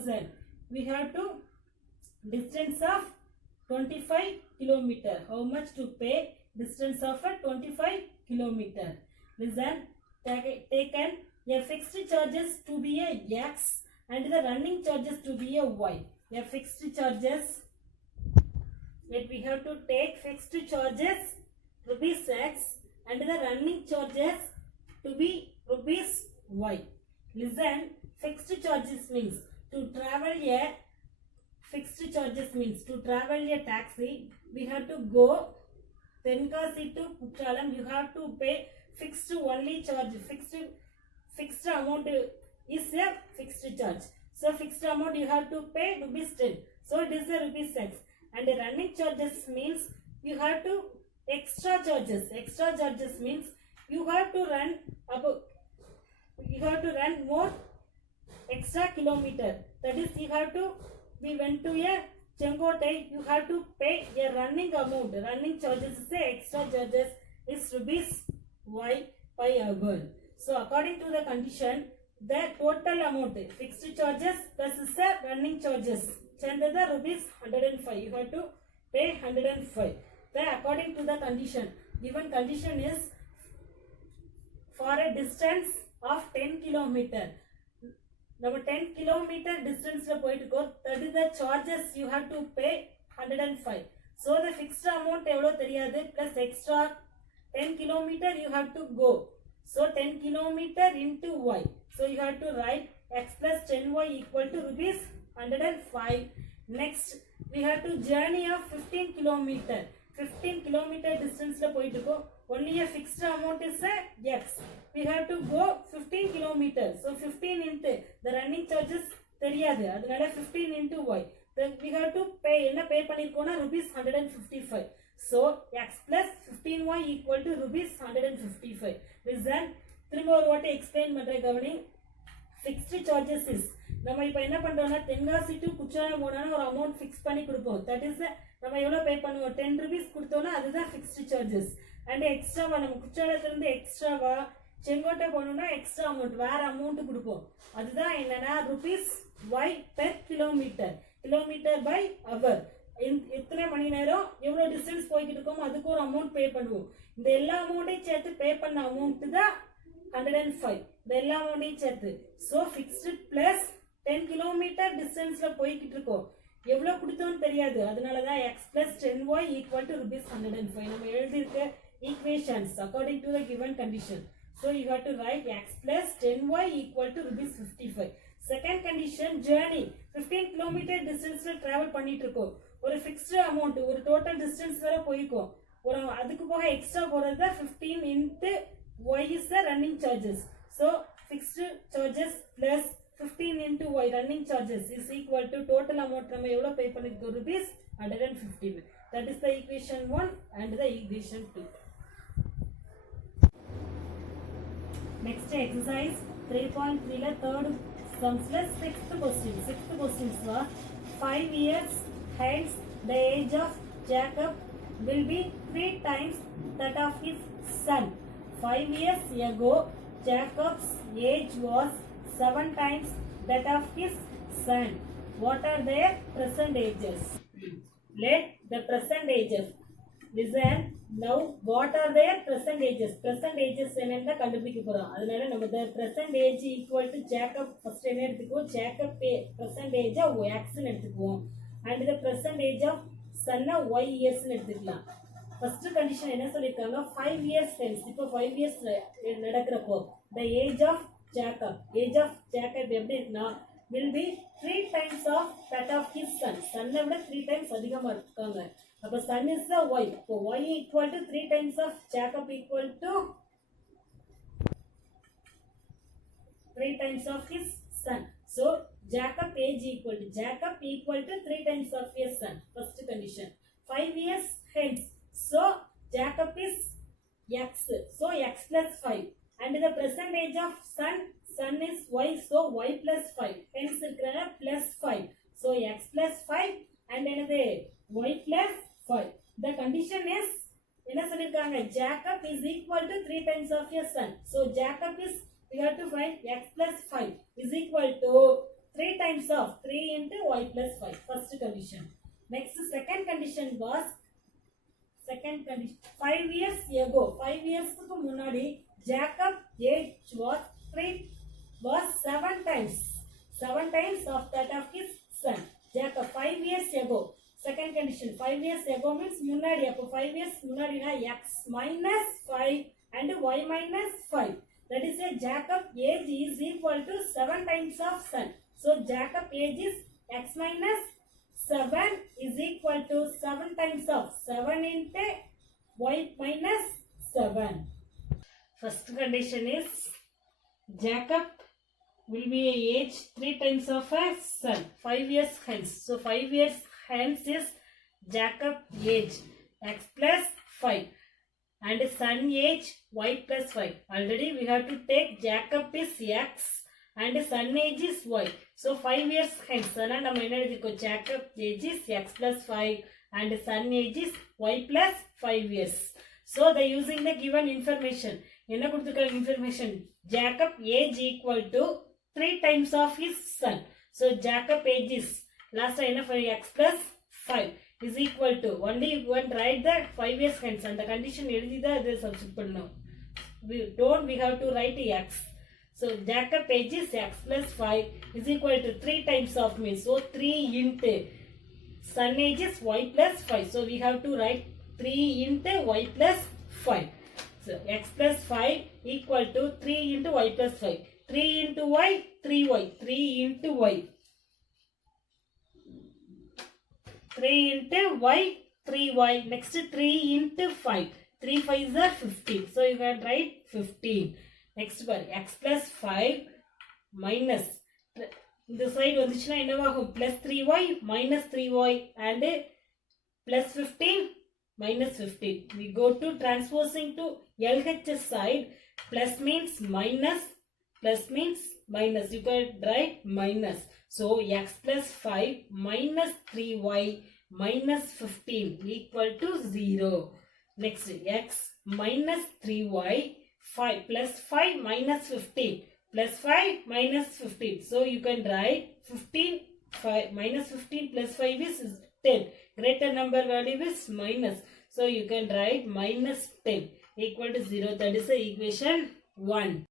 1000. We have to distance of 25 kilometer. How much to pay? Distance of a 25 kilometer. Listen, taken a fixed charges to be a X and the running charges to be a Y. A fixed charges, that we have to take fixed charges rupees X and the running charges to be rupees Y. Listen, fixed charges means to travel a fixed charges means to travel a taxi, we have to go Tenkasi to Kuchalam, you have to pay fixed only charge, fixed amount is a fixed charge. So fixed amount you have to pay rupees 10. So it is a rupees 6. And the running charges means you have to extra charges. Extra charges means you have to run more extra kilometer. That is, we went to a Chengotai, you have to pay a running amount. Running charges is a extra charges is rupees Y per hour. So according to the condition, the total amount fixed charges plus the running charges change the rupees 105. You have to pay 105. Then according to the condition, given condition is for a distance of 10 kilometer. Now 10 kilometer distance go, that is the charges you have to pay 105. So the fixed amount plus extra 10 kilometer you have to go. So 10 kilometer into Y. So you have to write X plus 10Y equal to rupees 105. Next, we have to journey of 15 kilometer. 15 kilometer distance go. Only a fixed amount is X. We have to go 15 kilometers. So 15 into the running charges 15 into Y. Then we have to pay rupees 155. So X plus 15Y equal to rupees 155. Listen, what I explain fixed charges is நம்ம இப்போ என்ன பண்றோம்னா Tenkasi to Courtallam போனாலும் ஒரு amount fix பண்ணி கொடுப்போம். That is நம்ம எவ்வளவு பே பண்ணுவோம் 10 rupees கொடுத்தோம்னா அதுதான் ஃபிக்ஸ்ட் சார்ஜஸ். அண்ட் எக்ஸ்ட்ராவா நம்ம குற்றாலத்துல இருந்து எக்ஸ்ட்ராவா செங்கோட்டை போனோம்னா எக்ஸ்ட்ரா அமௌண்ட் வேற அமௌண்ட் கொடுப்போம். அதுதான் என்னன்னா rupees Y per kilometer. Kilometre per hour. எத்தனை மணி நேரம் எவ்வளவு டிஸ்டன்ஸ் போய்கிட்டு இருக்கோம் அதுக்கு ஒரு அமௌண்ட் பே பண்ணுவோம். இந்த எல்லா அமௌண்ட்டையும் சேர்த்து பே பண்ண அமௌண்ட் தான் 105. இந்த எல்லா அமௌண்ட்டையும் சேர்த்து. ஸோ ஃபிக்ஸ்டு பிளஸ் 10 கிலோமீட்டர் டிஸ்டன்ஸ்ல போய்கிட்டு இருக்கோம். எவ்வளவு கொடுத்தோம்னு தெரியாது. அதனாலதான் x plus 10y equal to rupees 105. நம்ம எழுதியிருக்க equations according to the given condition. So you have to write x plus 10y equal to rupees 55. Second condition, journey 15 kilometer டிஸ்டன்ஸ்ல travel பண்ணிட்டு இருக்கோம். ஒரு ஃபிக்ஸ்டு அமௌண்ட் ஒரு டோட்டல் டிஸ்டன்ஸ் வரை போய்க்கும். ஒரு அதுக்கு போக எக்ஸ்ட்ரா போறது 15 into y is the running charges. So fixed charges plus 15 into y running charges is equal to total amount நம்ம எவ்வளவு பே பண்ணிருக்கோம் rupees 150. That is the equation 1 and the equation 2. Next exercise 3.3 la third sums la sixth question was 5 years hence the age of Jacob will be 3 times that of his son. 5 years ago Jacob's age was 7 times that of his son. What are their present ages? Let the present ages. Listen, now what are their present ages? Present ages என்னன்னா கண்டுபிடிக்க போறோம். அதனால நம்ம the present age equal to Jacob first என்ன எடுத்துக்குவோம்? Jacob present age x ன்னு எடுத்துக்குவோம். And the present age of son y years ன்னு எடுத்துக்கலாம். First condition என்ன சொல்லிருக்காங்க? 5 years hence. இப்போ 5 years நடக்கிறப்போ the age of Jacob எப்படி இருக்குன்னா will be 3 times of that of his son. Son விட 3 times அதிகமா இருக்காங்க. அப்ப son is the y. So y equal to 3 times of Jacob equal to 3 times of his son. So Jacob age equal to 3 times of his son. First condition. 5 years hence. So Jacob is x. So x plus 5. And the present age of son is y, so y plus 5. Hence plus 5. So x plus 5 and another y plus 5. The condition is Jacob is equal to 3 times of your son. So Jacob is, we have to find x plus 5 is equal to 3 times of 3 into y plus 5. First condition. Next, second condition was 5 years ago. 5 years க்கு முன்னாடி Jacob age was 7 times. 7 times of that of his son. Jacob 5 years ago. Second condition, 5 years ago means முன்னாடி. அப்போ 5 years முன்னாடினா x minus 5 and y minus 5. That is a Jacob age is equal to 7 times of son. So Jacob age is x minus 7 is equal to 7 times of 7 into y minus 7. First condition is Jacob will be a age 3 times of a son. 5 years hence. So 5 years hence is Jacob age x plus 5 and son age y plus 5. Already we have to take Jacob is x and son age is y. So 5 years hence. Jacob age is x plus 5 and son age is y plus 5 years. So they using the given information. Information Jacob age equal to 3 times of his son. So Jacob age is last time for x plus 5 is equal to only you can write the 5 years hence and the condition is substitute. We have to write x. So Jacob age is x plus 5 is equal to 3 times of me. So 3 into son age is y plus 5. So we have to write 3 into y plus 5. So x plus 5 equal to 3 into y plus 5. 3 into y, 3y. 3 into y. 3 into y, 3y. Next 3 into 5. 3 5s are 15. So you can write 15. Next one x plus 5 minus. This side plus 3y minus 3y and plus 15 minus 15. We go to transposing to LHS side. Plus means minus. Plus means minus. You can write minus. So x plus 5 minus 3y minus 15 equal to 0. Next x minus 3y 5 plus 5 minus 15 plus 5 minus 15. So you can write 15 5 minus 15 plus 5 is 10. Greater number value is minus. So you can write minus 10 equal to 0. That is the equation 1.